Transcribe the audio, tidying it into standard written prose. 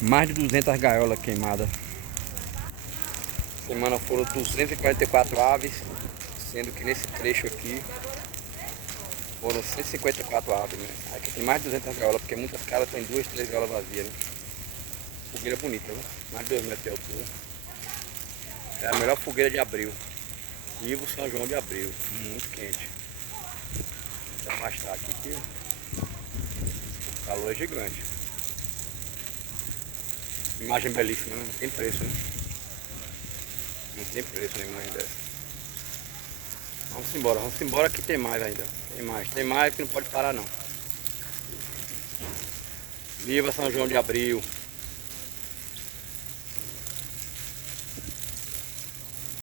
Mais de 200 gaiolas queimadas. Semana foram 244 aves, sendo que nesse trecho aqui foram 154 aves, né? Aqui tem mais de 200 gaiolas, porque muitas casas tem 2, 3 gaiolas vazias, né? Fogueira bonita, né? Mais de 2 metros de altura. É a melhor fogueira de abril. Vivo São João de Abril, muito quente. Vou afastar aqui que o calor é gigante. Imagem belíssima, né? Não tem preço, né? Não tem preço uma imagem dessa. Vamos embora que tem mais ainda. Tem mais que não pode parar não. Viva São João de Abril!